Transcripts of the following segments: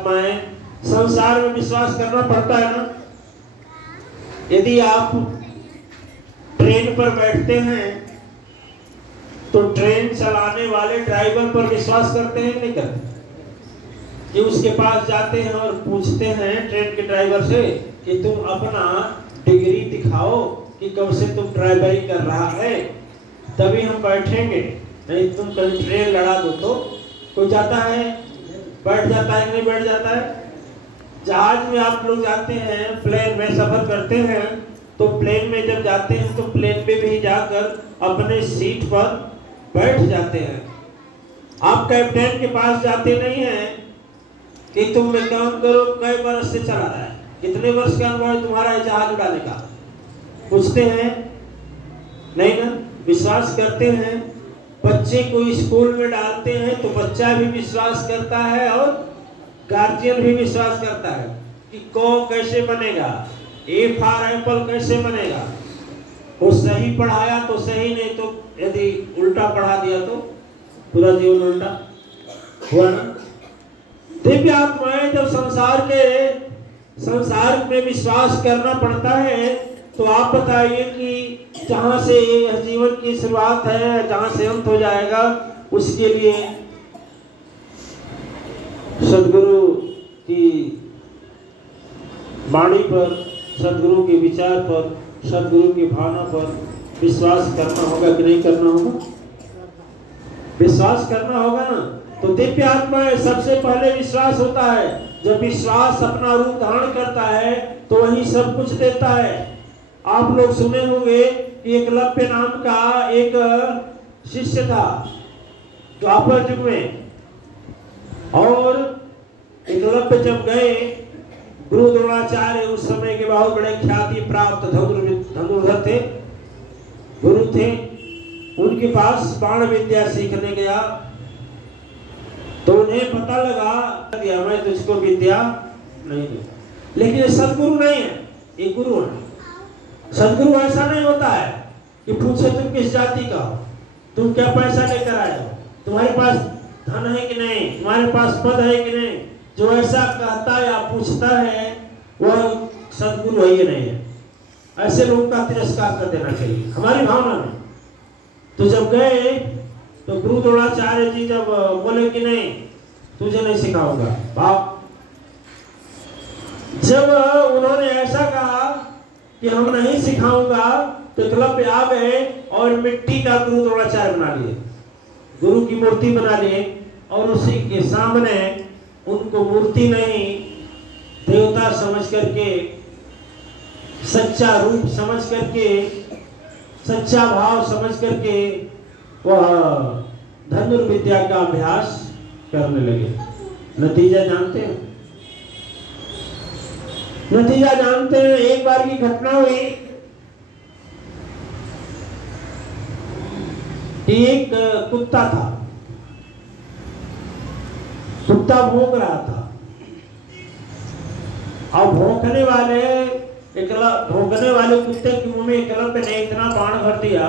संसार में विश्वास करना पड़ता है ना। यदि आप ट्रेन पर बैठते हैं तो ट्रेन चलाने वाले ड्राइवर पर विश्वास करते हैं नहीं करते? कि उसके पास जाते हैं और पूछते हैं ट्रेन के ड्राइवर से कि तुम अपना डिग्री दिखाओ कि कब से तुम ड्राइवरी कर रहा है, तभी हम बैठेंगे, नहीं तुम कहीं ट्रेन लड़ा दो तो कोई जाता है, बैठ जाता है, नहीं बैठ जाता है। जहाज में आप लोग जाते हैं, प्लेन में सफर करते हैं, तो प्लेन में जब जाते हैं तो प्लेन में भी जाकर अपने सीट पर बैठ जाते हैं। आप कैप्टन के पास जाते नहीं हैं कि तुम एक काम करो, कई वर्ष से चला रहा है, कितने वर्ष का अनुभव है तुम्हारा जहाज उड़ाने का, पूछते हैं नहीं ना। विश्वास करते हैं। बच्चे को स्कूल में डालते हैं तो बच्चा भी विश्वास करता है और गार्जियन भी विश्वास करता है कि क कैसे बनेगा, ए फॉर एप्पल कैसे बनेगा। वो सही पढ़ाया तो सही, नहीं तो यदि उल्टा पढ़ा दिया तो पूरा जीवन उल्टा हुआ ना। दिव्य आत्माएं जब संसार में विश्वास करना पड़ता है, तो आप बताइए कि जहां से यह जीवन की शुरुआत है, जहां से अंत हो जाएगा, उसके लिए सदगुरु की वाणी पर, सदगुरु के विचार पर, सदगुरु की भावना पर विश्वास करना होगा कि नहीं करना होगा? विश्वास करना होगा ना। तो दिव्य आत्मा सबसे पहले विश्वास होता है। जब विश्वास अपना रूप धारण करता है तो वही सब कुछ देता है। आप लोग सुने होंगे कि एकलव्य नाम का एक शिष्य था द्वापर युग में, और एकलव्य जब गए, गुरु द्रोणाचार्य उस समय के बहुत बड़े ख्याति प्राप्त धनुर्धर थे, गुरु थे, उनके पास बाण विद्या सीखने गया तो उन्हें पता लगा कि मैं तुझको विद्या नहीं दूं। लेकिन ये सदगुरु नहीं है, ये गुरु है। सदगुरु ऐसा नहीं होता है कि पूछे तुम किस जाति का हो, तुम क्या पैसा लेकर आए हो, तुम्हारे पास धन है कि नहीं, तुम्हारे पास पद है कि नहीं। जो ऐसा कहता या पूछता है वह सदगुरु है, ये नहीं है। ऐसे लोगों का तिरस्कार कर देना चाहिए हमारी भावना में। तो जब गए तो गुरु द्रोणाचार्य जी जब बोले कि नहीं तुझे नहीं सिखाऊंगा बाप, जब उन्होंने ऐसा कहा कि हम नहीं सिखाऊंगा, तो एकलव्य आ गए और मिट्टी का गुरु द्रोणाचार्य बना लिए, गुरु की मूर्ति बना लिए, और उसी के सामने उनको मूर्ति नहीं देवता समझ करके, सच्चा रूप समझ करके, सच्चा भाव समझ करके वह धनुर्विद्या का अभ्यास करने लगे। नतीजा जानते हैं? नतीजा जानते हैं? एक बार की घटना हुई कि एक कुत्ता था, कुत्ता भौंक रहा था, और भौंकने वाले कुत्ते के मुंह में एकलव्य ने इतना बाण भर दिया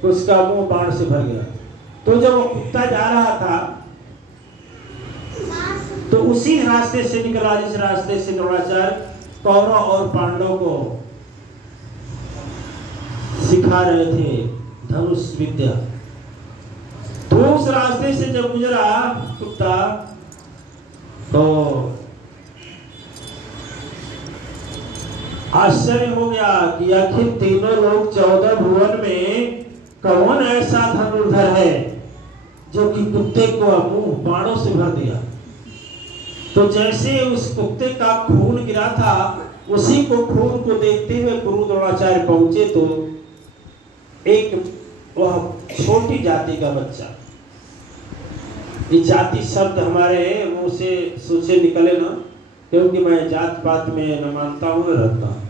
कि उसका मुंह बाण से भर गया। तो जब वो कुत्ता जा रहा था तो उसी रास्ते से निकला जिस रास्ते से द्रोणाचार्य कौरव और पांडव को सिखा रहे थे धनुष विद्या। तो उस रास्ते से जब गुजरा कुत्ता, तो आश्चर्य हो गया कि आखिर तीनों लोग 14 भुवन में कौन ऐसा धनुर्धर है जो कि कुत्ते को मुंह बाणों से भर दिया। तो जैसे उस कुत्ते का खून गिरा था, उसी को खून को देखते हुए गुरु द्रोणाचार्य पहुंचे, तो एक वह छोटी जाति का बच्चा, ये जाति शब्द हमारे मुंह से सोचे निकले ना, क्योंकि मैं जात पात में न मानता हूँ न रखता हूँ।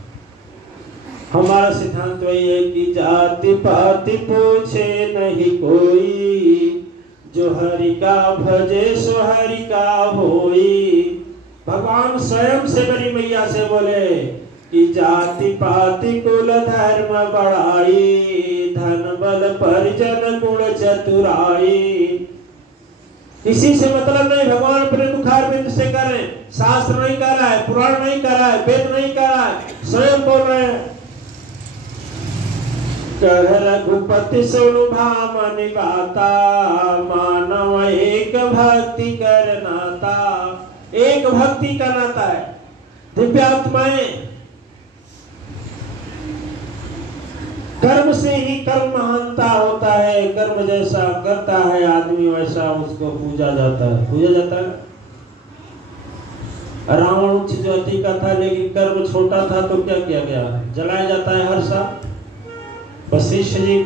हमारा सिद्धांत वही है कि जाति पाति पूछे नहीं कोई, जो हरि का भजे सो हरि का होई। भगवान स्वयं से बड़ी मैया से बोले कि जाति पाति कुल धर्म बढ़ाई, धन बल परिजन गुण चतुराई। किसी से मतलब नहीं, भगवान अपने मुखारविंद से कर रहे हैं। शास्त्र नहीं कर रहा है, पुराण नहीं कर रहा है, वेद नहीं कर रहा है, स्वयं बोल रहे हैं। कह रघुपति सुनु भामनि बाता, मानव एक भक्ति कर नाता। एक भक्ति का नाता है। दिव्यात्माएं कर्म से ही कर्म महानता होता है। कर्म जैसा करता है आदमी वैसा उसको पूजा जाता है। पूजा जाता है। रावण उच्च जाति का था लेकिन कर्म छोटा था तो क्या किया गया? जलाया जाता है हर साल। वशिष्ठ जी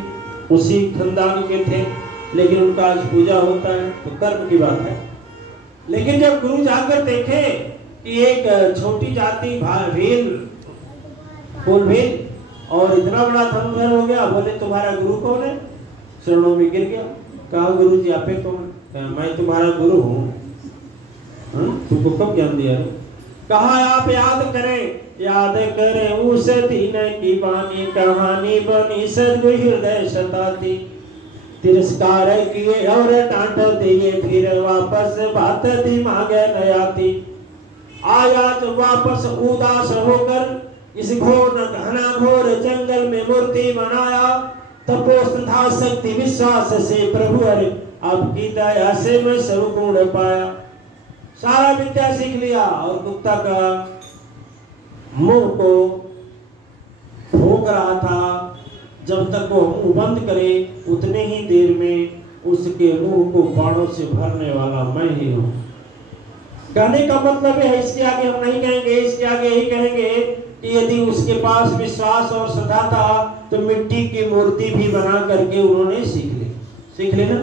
उसी खानदान के थे लेकिन उनका आज पूजा होता है, तो कर्म की बात है। लेकिन जब गुरु जाकर देखे कि एक छोटी जाति भील और इतना बड़ा धनुधर हो गया, बोले तुम्हारा गुरु कौन है? चरणों में गिर गया। कहा गुरु जी आपे कौन? मैं तुम्हारा गुरु हूँ। तुमको कब ज्ञान दिया है? कहा आप याद करें उस दिन की वाणी, कहानी बनी सद्गुरु हृदय शताती। तिरस्कार किए और डांट दिए, फिर वापस बात दिमाग न आती। आया तो वापस उदास होकर इस घोर घना घोर जंगल में मूर्ति बनाया। तपोस्था शक्ति विश्वास से प्रभु अरे आपकी दया से मैं सर्व गुण पाया। सारा विद्या सीख लिया और गुप्ता का मुंह को भोग रहा था। जब तक वो मुंह बंद करे उतने ही देर में उसके मुंह को बाणों से भरने वाला मैं ही हूँ। कहने का मतलब है, इसके आगे हम नहीं कहेंगे, इसके आगे यही कहेंगे कि यदि उसके पास विश्वास और श्रद्धा था तो मिट्टी की मूर्ति भी बना करके उन्होंने सीख ली ना।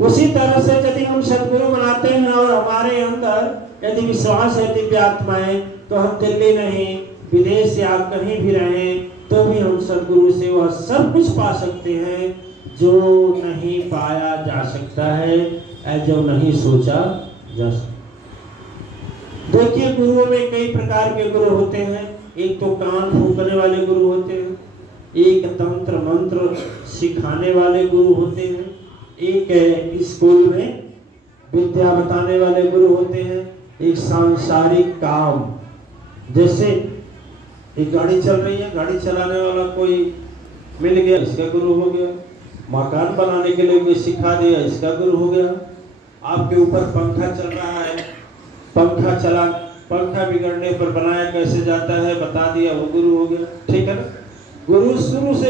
उसी तरह से यदि हम सदगुरु बनाते हैं और हमारे अंदर यदि विश्वास है दिव्य आत्माएं, तो हम दिल्ली नहीं विदेश या कहीं भी रहें तो भी हम सदगुरु से वह सब कुछ पा सकते हैं जो नहीं पाया जा सकता है, जो नहीं सोचा जा सकता। देखिए गुरुओं में कई प्रकार के गुरु होते हैं। एक तो कान फूंकने वाले गुरु होते हैं, एक तंत्र मंत्र सिखाने वाले गुरु होते हैं, एक स्कूल में विद्या बताने वाले गुरु होते हैं, एक सांसारिक काम, जैसे एक गाड़ी चल रही है, गाड़ी चलाने वाला कोई मिल गया, इसका गुरु हो गया। मकान बनाने के लिए कोई सिखा दिया, इसका गुरु हो गया। आपके ऊपर पंखा चल रहा है, पंखा बिगड़ने पर बनाया कैसे जाता है बता दिया, वो गुरु हो गया। ठीक है ना। गुरु शुरू से